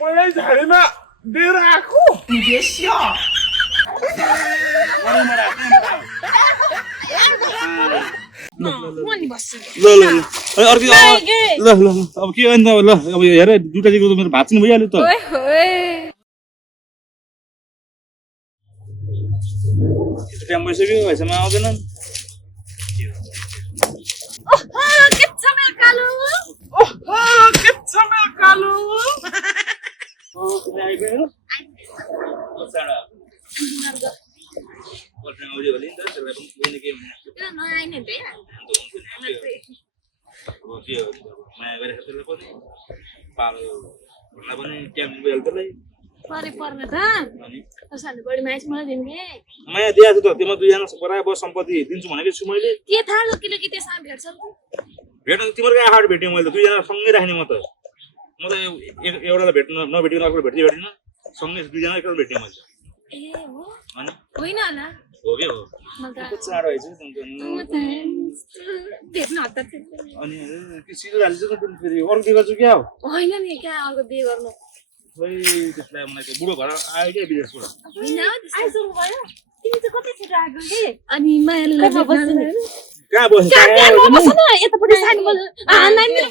मलाई झाडीमा दिएर आएको नि बेस्यो मनी बस्छु ल ल ल अनि अर्को ल ल अब के अन्त ल अब हेर दुटा दिएको त मेरो भात पनि भइहाल्यो त ओए होए टाइम भइसक्यो भएसम्म आउँदैनन् ओहो के छ मेरो कालो ओहो के छ मेरो कालो त्यो नआइने दे परे पर्ने त कसैले बढी माइस मलाई दिनु के माया दिएको छु त तिम्रो दुईजना बराबर सम्पत्ति दिन्छु भनेको छु मैले के थाहा हो किलो कि त्यसमा भेट्छ भेट्नु तिमीहरूको हाट भेट्यौँ मैले त दुईजना सँगै राख्ने म त एउटालाई भेट्नु नभेटिकन अर्को भेट्दिनँ सँगै दुईजना एकल भेट्ने मैले ए हो अनि होइन होला हो के हो मलाई कस्तो चाँडो आइज भेट्न हतार अनि के सिधो हालिन्छ त फेरि अरू के गर्छु क्या हो होइन नि क्या अर्को बिहे गर्नु खोइ त्यसलाई मलाई त्यो बुढो घर आयो क्या विदेशबाट होइन आइसक्नु भयो तिमी चाहिँ कति छिटो आएको कि अनि मायाले लगेर बस्नु कहाँ बस्छ बस्न यतापट्टि साइड बोल नानी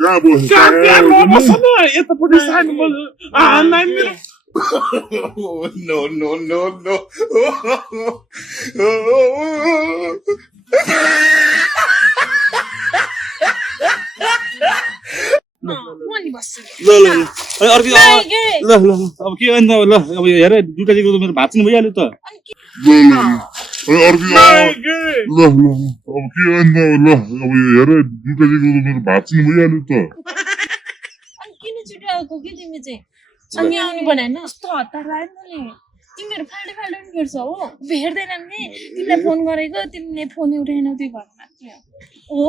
कहाँ बस्छ न यतापट्टि साइड बोल नानी मेरो no, no, no, no. Money बस्छु ल ल ल अनि अर्को ल ल अब के अन्त ल अब हेर दुटा दिएको त मेरो भात पनि भइहाल्यो त अब के अन्त ल अब हेर दुटा दिएको मेरो भात पनि भइहाल्यो त अनि किन छिटो आएको कि तिमी चाहिँ अनि आउनु बनाएन कस्तो हतार लाग्यो नि तिमीहरू फाल्टो फाल्टो पनि भेट्छ हो भेट्दैनन् नि तिमीलाई फोन गरेको तिमीले फोन उठाएनौ त्यो घरमा हो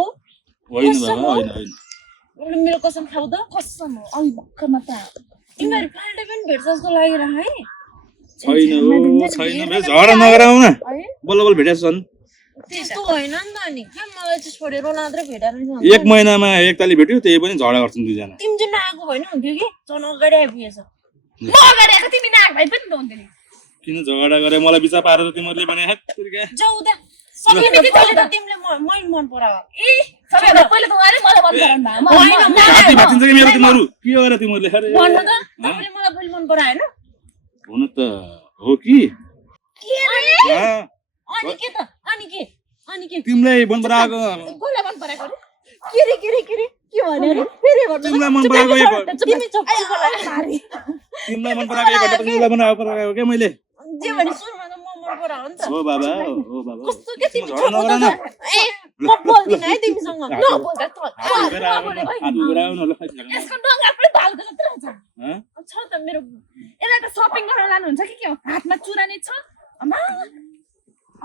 होइन बाबा होइन होइन मेरो कसम खाऊ त कसम हो अघि भर्खरमा त तिमीहरू फाल्टो पनि भेट्छ जस्तो लागेर है छैन हो छैन बे झगडा नगराउ न बल्ल बल्ल भेटेछ छन् त्यस्तो होइन नि त अनि के मलाई चाहिँ छोडेर रोनाद्रै भेटाएर एक महिनामा एकताली भेट्यो त्यही पनि झगडा गर्छन् दुईजना तिमी चाहिँ नआएको भएन हुन्थ्यो कि झन् अगाडि आइपुगेछ म अगाडि आएको तिमी नआएको भए पनि त हुन्थ्यो नि किन झगडा गरे मलाई विचार पारेर तिमीहरूले भने हेट जाऊ त सबै बित्ति पहिले त तिमीले मै मन परायो ए सबैभन्दा पहिले त उहाँले मलाई मन पराउनु भयो साथी भाँचिन्छ कि मेरो तिमीहरू के गरेर तिमीहरूले अरे भन्नु त तपाईँले मलाई पहिले मन पराएन हुन त हो कि अनि के त अनि के तिमीलाई मन पराएको कसलाई मन पराएको रे के भने रे फेरि भन्नु तिमीलाई मन पराएको एक तिमी चुप मारी तिमीलाई मन पराएको एक घन्टा तिमीलाई मन पराएको के मैले जे भने सुनमा त म मन परायो नि त हो बाबा कस्तो के तिमी छोड्नु त ए म बोल्दिन है तिमीसँग नबोल्दा त यसको डङ्गा पनि भाल्दो जस्तो रहेछ छ त मेरो यसलाई त सपिङ गरेर लानुहुन्छ कि के हो हातमा चुरा नै छ अम्मा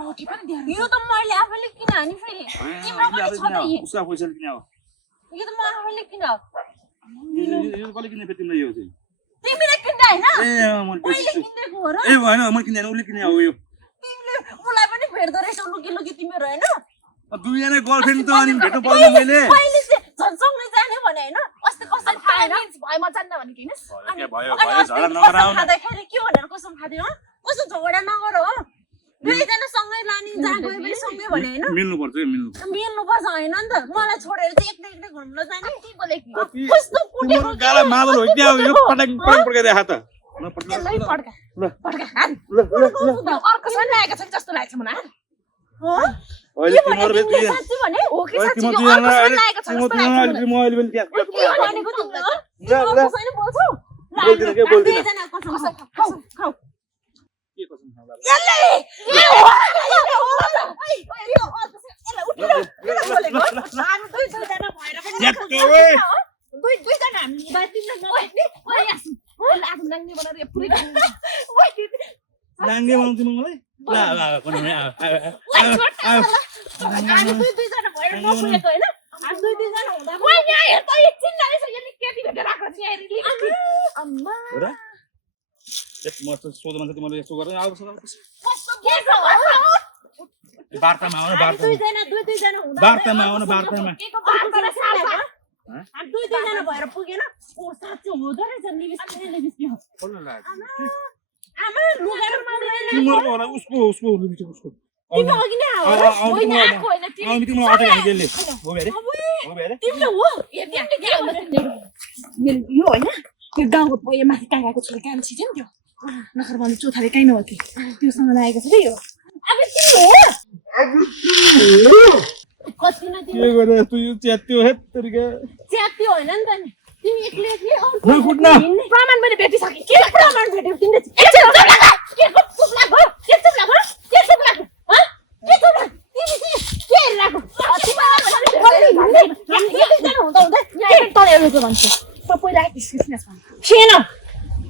औठी पनि दिएर यो त मैले आफैले किन हानि फेरि तिम्रो पनि छ त उसका पैसाले किन हो यो त म आफैले किन यो कसले किने फेरि तिमीलाई यो चाहिँ तिमीले किन्दा हैन ए मैले मैले किनेको हो र ए होइन मैले किने उसले किने हो यो तिमीले उलाई पनि भेट्दो रहेछौ लुकी तिमीहरू हैन दुईजना गर्लफ्रेन्ड त अनि भेट्नु पर्यो मैले पहिले चाहिँ झन्सँगै जाने भने हैन अस्ति कसै थाहा हैन भएमा जान्न भने किनस् के भयो झगडा नगराउ न खाँदाखेरि के भनेर कसम खादियो हो कस्तो झगडा नगर हो दुईजना सँगै लानी जहाँ गए पनि सँगै भने हैन मिल्नु पर्छ मिल्नु पर्छ हैन नि त मलाई छोडेर चाहिँ एक्लै घुम्न जाने के बोले कि कस्तो कुटेको गाला मादल हो क्या यो पटक पड्के देखा त त्यसलाई पड्का हात अर्को सँग आएको छ जस्तो लाग्छ मलाई हो अहिले तिम्रो बे दुई साच्चै भने हो कि साच्चै तिम्रो यो दुईजना अर्को सँग आएको छ जस्तो लाग्छ अहिले म अहिले पनि के भनेको तिमीले हो ल कसैले बोल्छौ बोल्दिन के बोल्दिन दुईजना कसम खाऊ के कसम खाउला दुईजना हामी नाङ्गे बनाउँछु मलाई ल ल कुनै दुईजना भएर नपुगेको होइन दुईजना हुँदा अम्मा मस्त सोध्नु मान्छे तिमीले यस्तो गरेर आउँछ कस्तो के छ वार्तामा आउन वार्तामा दुईजना हुँदा वार्तामा आउन वार्तामा के को वार्ता र साला हामी दुईजना भएर पुगेन ओ साँच्चै हुँदो रहेछ निबिस खोल्न लाग्यो आमा लुगाहरू मात्रै तिम्रो होला उसको तिमी अघि नै आऊ होइन आएको होइन तिम्रो अटो गाडी त्यसले हो भ्यारे तिमीले हो तिमीले के यो होइन त्यो गाउँको पोए माथि काकाको छोरी काम छिट्यो नि त्यो नखरबाले चोथाले काहीँ नभयो कि त्योसँग लागेको छ रे यो अब तिमी हो कति न के गरे यस्तो यो च्यात्यो हे तरिका च्यात्यो होइन नि त नि तिमी एक्लै प्रमाण मैले भेटिसकेँ के प्रमाण भेट्यौ तिमीले के चुप लाग्यो के चुप लाग्यो के चुप लाग्यो के चुप लाग्यो तिमी के हेरिरहेको पहिला थिएन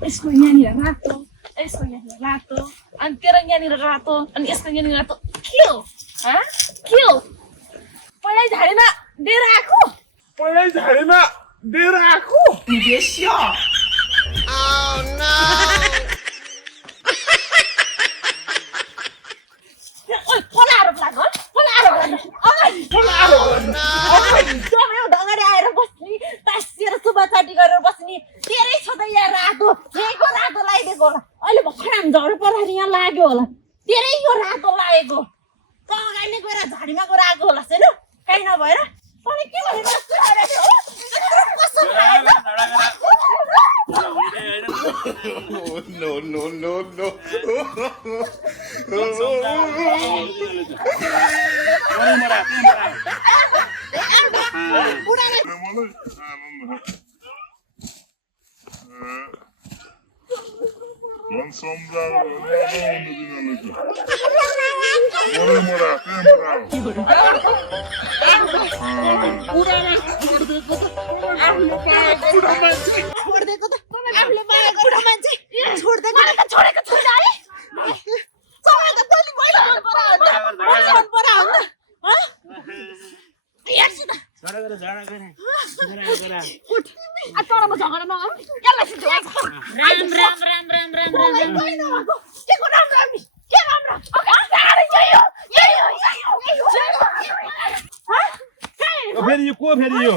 यसको यहाँनिर रातो यसको यहाँनिर रातो अनि तेरो यहाँनिर रातो अनि यसको यहाँनिर रातो के हो के हो पहिल्यै झाडीमा दिएर आएको अगाडि आएर बस्ने तासिएर सुबाचाटी गरेर बस्ने तेरै छ त यहाँ रातो यहीँको रातो लगाइदिएको होला अहिले भर्खर हामी झगडा पर्दाखेरि यहाँ लाग्यो होला तेरै यो रातो लागेको त अगाडि नै गएर झाडीमा गएर आएको होला छैन काहीँ नभएर अनि के भनेको फेरि यो को फेरि यो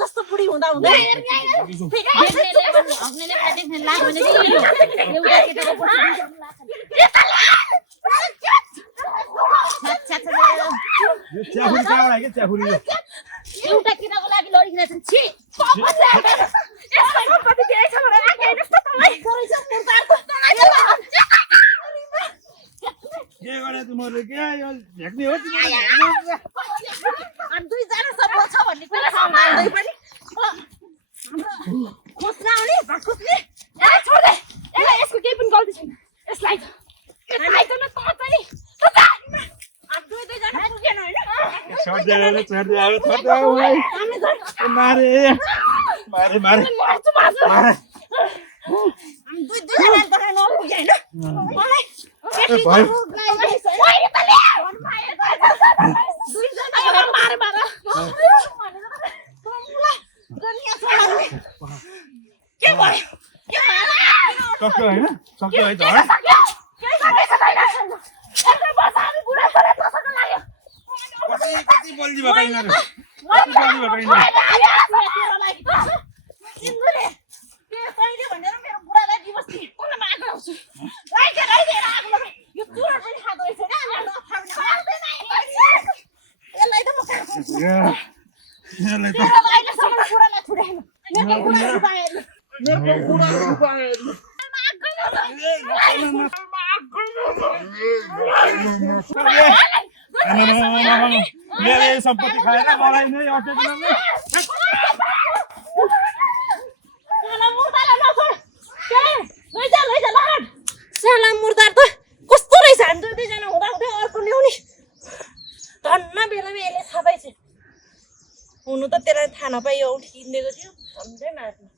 जस्तो बुढी हुँदा हुँदै एउटा केटाको लागि लडिरहेछ छि के गरे तिमीले के यो झ्याक्ने हो अनि दुईजना सब छ भन्ने कुरा थाहा हुँदै पनि खोज्न आउने खोज्ने छोड दे यसलाई यसको केही पनि गल्ती छैन यसलाई त न त चाहिँ दुईजना पुगेन होइन मारे दुईजना त नपुगे होइन सक्यो होइन सक्यो है कति बल्दी बताइनहरू मेरे सम्पत्ति खाएर मलाई नै साला मुर्दार त कस्तो रहेछ हामी दुईजना हुँदा हुँदै अर्को ल्याउने धन्न बेलामा यसले थाहा पाएछ हुनु त त्यसलाई थाहा नपाइ औठी किनिदिएको थियो झन्डै मार्नु